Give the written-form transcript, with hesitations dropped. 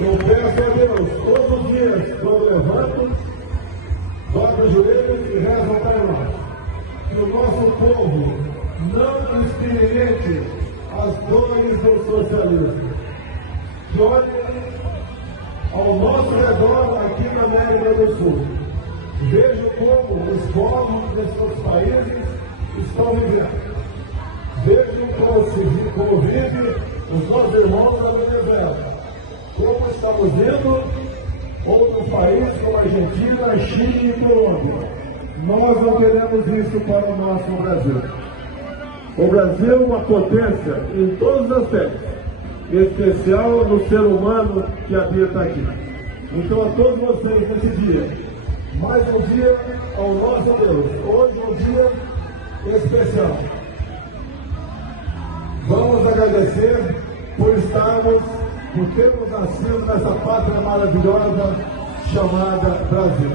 Eu peço a Deus, todos os dias, quando levanto, dobro os joelhos e rezo ao Pai Nosso, que o nosso povo não experimente as dores do socialismo. Que olhem ao nosso redor aqui na América do Sul. Vejam como os povos desses outros países estão vivendo. Vejam como vivem os nossos irmãos da Venezuela. Como estamos vendo outros países como Argentina, Chile e Colômbia. Nós não queremos isso para o nosso Brasil. O Brasil é uma potência em todos os aspectos, em especial no ser humano que habita aqui. Então a todos vocês nesse dia, mais um dia ao nosso Deus. Hoje é um dia especial. Vamos agradecer por termos nascido nessa pátria maravilhosa chamada Brasil.